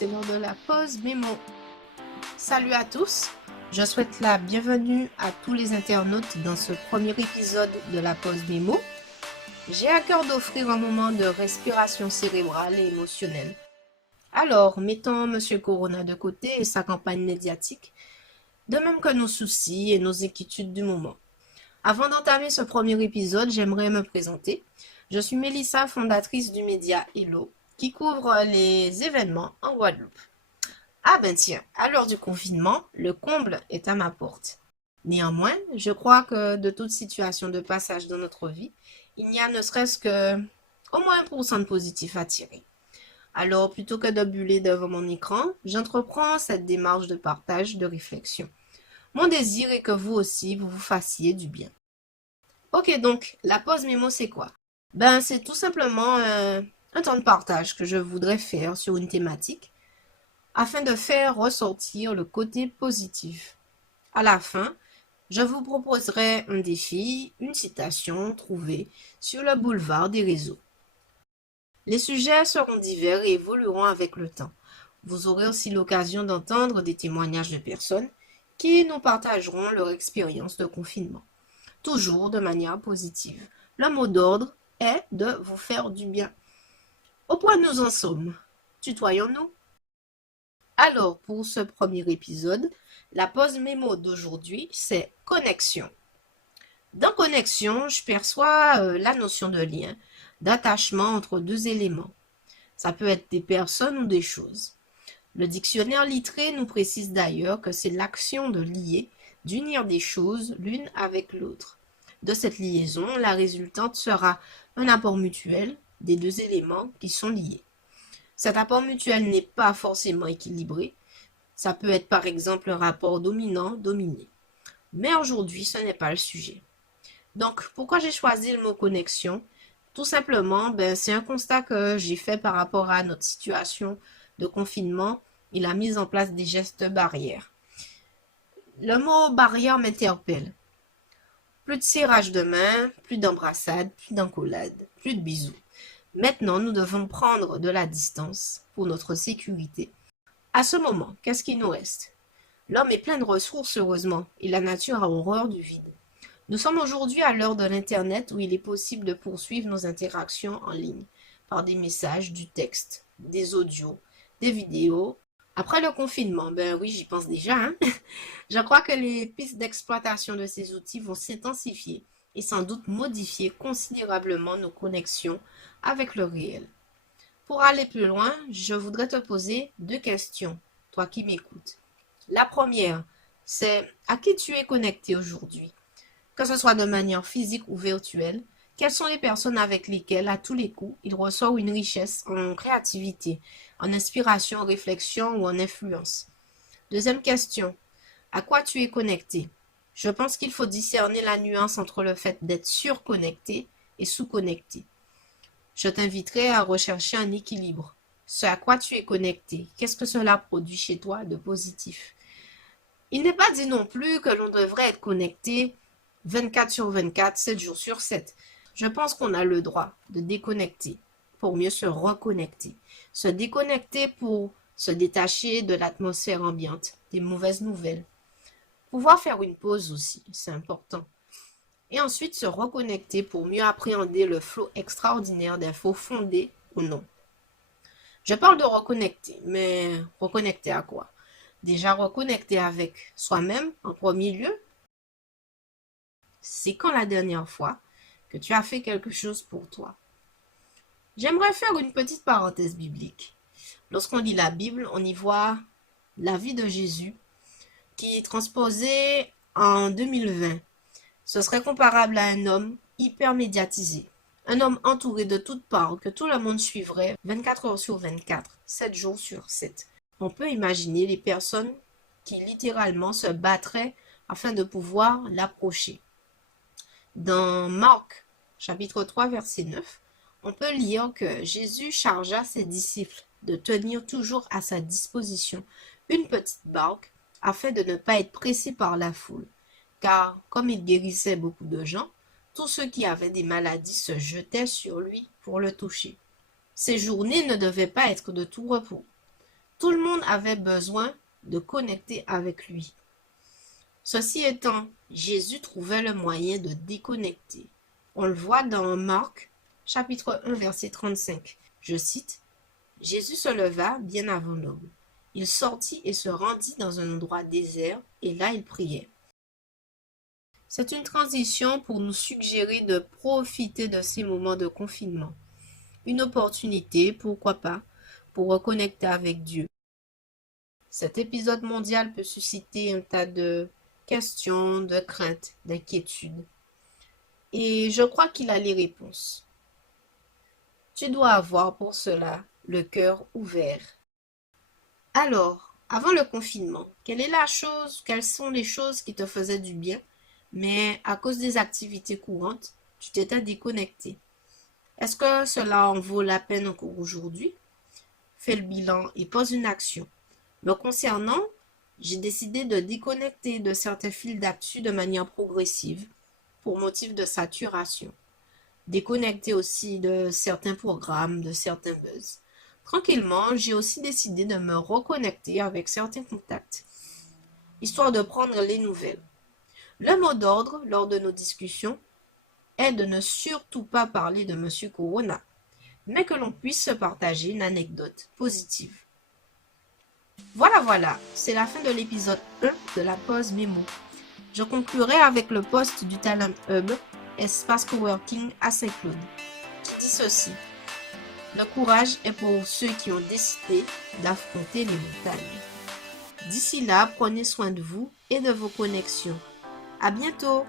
c'est l'heure de la pause mémo. Salut à tous, je souhaite la bienvenue à tous les internautes dans ce premier épisode de la pause mémo. J'ai à cœur d'offrir un moment de respiration cérébrale et émotionnelle. Alors, mettons Monsieur Corona de côté et sa campagne médiatique, de même que nos soucis et nos inquiétudes du moment. Avant d'entamer ce premier épisode, j'aimerais me présenter. Je suis Mélissa, fondatrice du média Hello, qui couvre les événements en Guadeloupe. Ah ben tiens, à l'heure du confinement, le comble est à ma porte. Néanmoins, je crois que de toute situation de passage dans notre vie, il y a ne serait-ce que au moins 1% de positif à tirer. Alors, plutôt que de buller devant mon écran, j'entreprends cette démarche de partage, de réflexion. Mon désir est que vous aussi, vous vous fassiez du bien. Ok, donc, la pause mémo, c'est quoi? Ben, c'est tout simplement un temps de partage que je voudrais faire sur une thématique afin de faire ressortir le côté positif. À la fin, je vous proposerai un défi, une citation trouvée sur le boulevard des réseaux. Les sujets seront divers et évolueront avec le temps. Vous aurez aussi l'occasion d'entendre des témoignages de personnes qui nous partageront leur expérience de confinement, toujours de manière positive. Le mot d'ordre est de vous faire du bien. Au point où nous en sommes, tutoyons-nous? Alors, pour ce premier épisode, la pause mémo d'aujourd'hui, c'est connexion. Dans connexion, je perçois la notion de lien, d'attachement entre deux éléments. Ça peut être des personnes ou des choses. Le dictionnaire Littré nous précise d'ailleurs que c'est l'action de lier, d'unir des choses l'une avec l'autre. De cette liaison, la résultante sera un apport mutuel des deux éléments qui sont liés. Cet apport mutuel n'est pas forcément équilibré. Ça peut être par exemple un rapport dominant-dominé. Mais aujourd'hui, ce n'est pas le sujet. Donc, pourquoi j'ai choisi le mot connexion? Tout simplement, c'est un constat que j'ai fait par rapport à notre situation de confinement et la mise en place des gestes barrières. Le mot barrière m'interpelle. Plus de serrage de main, plus d'embrassades, plus d'encolades, plus de bisous. Maintenant, nous devons prendre de la distance pour notre sécurité. À ce moment, qu'est-ce qui nous reste? L'homme est plein de ressources, heureusement, et la nature a horreur du vide. Nous sommes aujourd'hui à l'heure de l'Internet où il est possible de poursuivre nos interactions en ligne par des messages, du texte, des audios, des vidéos. Après le confinement, ben oui, j'y pense déjà, hein? Je crois que les pistes d'exploitation de ces outils vont s'intensifier et sans doute modifier considérablement nos connexions avec le réel. Pour aller plus loin, je voudrais te poser deux questions, toi qui m'écoutes. La première, c'est à qui tu es connecté aujourd'hui? Que ce soit de manière physique ou virtuelle, quelles sont les personnes avec lesquelles, à tous les coups, il ressort une richesse en créativité, en inspiration, en réflexion ou en influence? Deuxième question, à quoi tu es connecté? Je pense qu'il faut discerner la nuance entre le fait d'être surconnecté et sous-connecté. Je t'inviterai à rechercher un équilibre. Ce à quoi tu es connecté, qu'est-ce que cela produit chez toi de positif? Il n'est pas dit non plus que l'on devrait être connecté 24 sur 24, 7 jours sur 7. Je pense qu'on a le droit de déconnecter pour mieux se reconnecter. Se déconnecter pour se détacher de l'atmosphère ambiante, des mauvaises nouvelles. Pouvoir faire une pause aussi, c'est important. Et ensuite se reconnecter pour mieux appréhender le flot extraordinaire d'infos fondées ou non. Je parle de reconnecter, mais reconnecter à quoi? Déjà reconnecter avec soi-même en premier lieu. C'est quand la dernière fois que tu as fait quelque chose pour toi? J'aimerais faire une petite parenthèse biblique. Lorsqu'on lit la Bible, on y voit la vie de Jésus qui est transposée en 2020. Ce serait comparable à un homme hyper médiatisé. Un homme entouré de toutes parts, que tout le monde suivrait 24 heures sur 24, 7 jours sur 7. On peut imaginer les personnes qui littéralement se battraient afin de pouvoir l'approcher. Dans Marc, chapitre 3, verset 9, on peut lire que Jésus chargea ses disciples de tenir toujours à sa disposition une petite barque afin de ne pas être pressés par la foule. Car, comme il guérissait beaucoup de gens, tous ceux qui avaient des maladies se jetaient sur lui pour le toucher. Ces journées ne devaient pas être de tout repos. Tout le monde avait besoin de connecter avec lui. Ceci étant, Jésus trouvait le moyen de déconnecter. On le voit dans Marc, chapitre 1, verset 35. Je cite, « Jésus se leva bien avant l'aube. Il sortit et se rendit dans un endroit désert, et là il priait. » C'est une transition pour nous suggérer de profiter de ces moments de confinement. Une opportunité, pourquoi pas, pour reconnecter avec Dieu. Cet épisode mondial peut susciter un tas de questions, de craintes, d'inquiétudes. Et je crois qu'il a les réponses. Tu dois avoir pour cela le cœur ouvert. Alors, avant le confinement, quelles sont les choses qui te faisaient du bien, mais à cause des activités courantes, tu t'étais déconnecté? Est-ce que cela en vaut la peine encore aujourd'hui? Fais le bilan et pose une action. Me concernant, j'ai décidé de déconnecter de certains fils d'actu de manière progressive pour motif de saturation. Déconnecter aussi de certains programmes, de certains buzz. Tranquillement, j'ai aussi décidé de me reconnecter avec certains contacts, histoire de prendre les nouvelles. Le mot d'ordre lors de nos discussions est de ne surtout pas parler de Monsieur Corona, mais que l'on puisse se partager une anecdote positive. Voilà, c'est la fin de l'épisode 1 de la pause mémo. Je conclurai avec le post du Talent Hub, espace coworking à Saint-Claude, qui dit ceci. Le courage est pour ceux qui ont décidé d'affronter les montagnes. D'ici là, prenez soin de vous et de vos connexions. À bientôt!